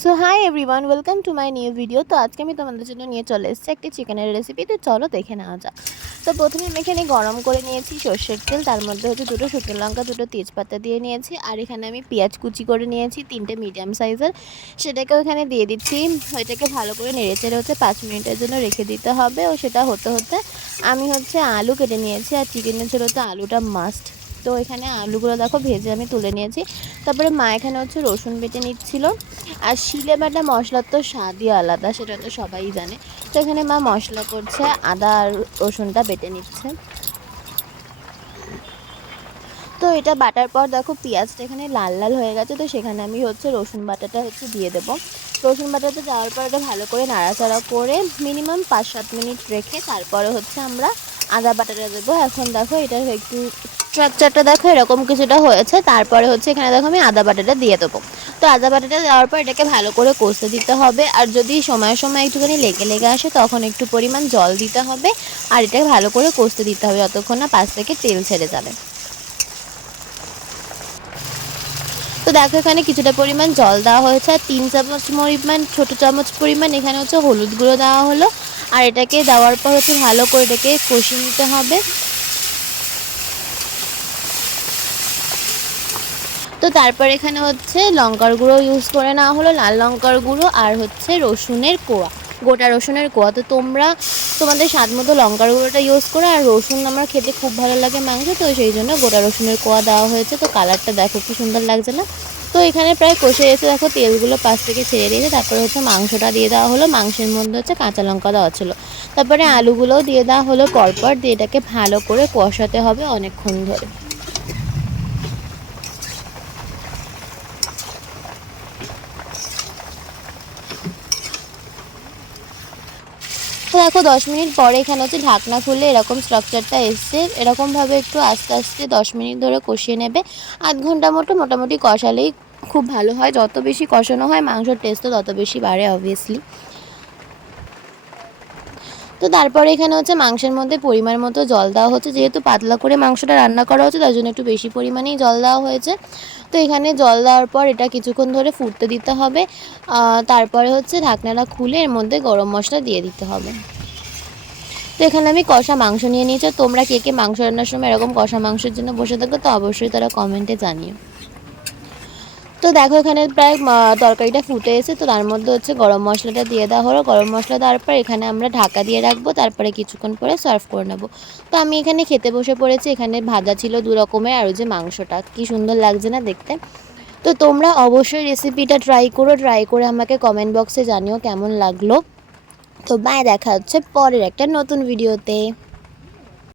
So hi everyone, welcome to my new video. তো আজকে আমি তোমাদের জন্য নিয়ে চলে এসেছি একটি চিকেনের রেসিপি। তো চলো দেখে নেওয়া যাক। তো প্রথমে আমি এখানে গরম করে নিয়েছি সর্ষের তেল, তার মধ্যে হচ্ছে দুটো শুকনো লঙ্কা, দুটো তেজপাতা দিয়ে নিয়েছি। আর এখানে আমি পেঁয়াজ কুচি করে নিয়েছি তিনটে মিডিয়াম সাইজের, সেটাকেও এখানে দিয়ে দিচ্ছি। এটাকে ভালো করে নেড়েচেড়ে হচ্ছে 5 মিনিটের জন্য রেখে দিতে হবে। ও সেটা হতে হতে আমি হচ্ছে আলু কেটে নিয়েছি, আর চিকেনের ছিল তো আলুটা মাস্ট। তো এখানে আলুগুলো দেখো ভেজে আমি তুলে নিয়েছি। তারপরে মা এখানে হচ্ছে রসুন বেটে নিচ্ছিল। আর শিলে বাটা মশলার তো স্বাদই আলাদা, সেটা তো সবাই জানে। তো এখানে মা মশলা করছে, আদা আর রসুনটা বেটে নিচ্ছে। তো এটা বাটার পর দেখো পেঁয়াজটা এখানে লাল লাল হয়ে গেছে। তো সেখানে আমি হচ্ছে রসুন বাটাটা হচ্ছে দিয়ে দেবো। রসুন বাটাটা দেওয়ার পর এটা ভালো করে নাড়াচাড়া করে মিনিমাম 5-7 মিনিট রেখে তারপরে হচ্ছে আমরা আদা বাটাটা দেবো। এখন দেখো এটা একটু স্ট্রাকচারটা দেখো এরকম কিছুটা হয়েছে। তারপরে হচ্ছে এখানে দেখো আমি আদা বাটাটা দিয়ে দেবো। তো আদা বাটাটা দেওয়ার পর এটাকে ভালো করে কষতে দিতে হবে। আর যদি সময় সময় একটুখানি লেগে লেগে আসে তখন একটু পরিমাণ জল দিতে হবে। আর এটাকে ভালো করে কষতে দিতে হবে যতক্ষণ না পাশ থেকে তেল ছেড়ে যাবে। তো দেখো এখানে কিছুটা পরিমাণ জল দেওয়া হয়েছে, আর 3 চামচ পরিমাণ ছোটো চামচ পরিমাণ এখানে হচ্ছে হলুদ গুঁড়ো দেওয়া হলো। আর এটাকে দেওয়ার পর হচ্ছে ভালো করে এটাকে কষিয়ে নিতে হবে। তো তারপর এখানে হচ্ছে লঙ্কার গুঁড়ো ইউজ করে নেওয়া হলো, লাল লঙ্কার গুঁড়ো আর হচ্ছে রসুনের কোয়া, গোটা রসুনের কোয়া। তো তোমরা তোমাদের স্বাদ মতো লঙ্কার গুঁড়োটা ইউজ করো। আর রসুন আমার খেতে খুব ভালো লাগে মাংস, তো সেই জন্য গোটা রসুনের কোয়া দেওয়া হয়েছে। তো কালারটা দেখো কি সুন্দর লাগছে না। তো এখানে প্রায় কষে এসে দেখো তেলগুলো পাশ থেকে ছেড়ে দিয়েছে। তারপরে হচ্ছে মাংসটা দিয়ে দেওয়া হলো, মাংসের মধ্যে হচ্ছে কাঁচা লঙ্কা দেওয়া ছিল। তারপরে আলুগুলোও দিয়ে দেওয়া হলো পরপর, দিয়ে এটাকে ভালো করে কষাতে হবে অনেকক্ষণ ধরে। তো দেখো 10 মিনিট পরে এখানে হচ্ছে ঢাকনা খুললে এরকম স্ট্রাকচারটা এসছে। এরকমভাবে একটু আস্তে আস্তে 10 মিনিট ধরে কষিয়ে নেবে। আধ ঘন্টা মতো মোটামুটি কষালেই খুব ভালো হয়। যত বেশি কষানো হয় মাংসের টেস্টও তত বেশি বাড়ে অবভিয়াসলি। তো তারপরে এখানে হচ্ছে মাংসের মধ্যে পরিমাণ মতো জল দেওয়া হচ্ছে, যেহেতু পাতলা করে মাংসটা রান্না করা হচ্ছে তার জন্য একটু বেশি পরিমাণেই জল দেওয়া হয়েছে। তো এখানে জল দেওয়ার পর এটা কিছুক্ষণ ধরে ফুটতে দিতে হবে। তারপরে হচ্ছে ঢাকনাটা খুলে এর মধ্যে গরম মশলা দিয়ে দিতে হবে। তো এখানে আমি কষা মাংস নিয়ে নিয়েছি। তোমরা কে কে মাংস রান্নার সময় এরকম কষা মাংসের জন্য বসে থাকো, তো অবশ্যই তারা কমেন্টে জানিও। তো দেখো এখানে প্রায় তরকারিটা ফুটে এসে, তো তার মধ্যে হচ্ছে গরম মশলাটা দিয়ে দেওয়া হলো। গরম মশলা দেওয়ার পর এখানে আমরা ঢাকা দিয়ে রাখবো, তারপরে কিছুক্ষণ পরে সার্ভ করে নেবো। তো আমি এখানে খেতে বসে পড়েছি। এখানে ভাজা ছিল 2 রকমের, আর যে মাংসটা কি সুন্দর লাগছে না দেখতে। তো তোমরা অবশ্যই রেসিপিটা ট্রাই করো, ট্রাই করে আমাকে কমেন্ট বক্সে জানিও কেমন লাগলো। তো বাই, দেখা হচ্ছে পরের একটা নতুন ভিডিওতে।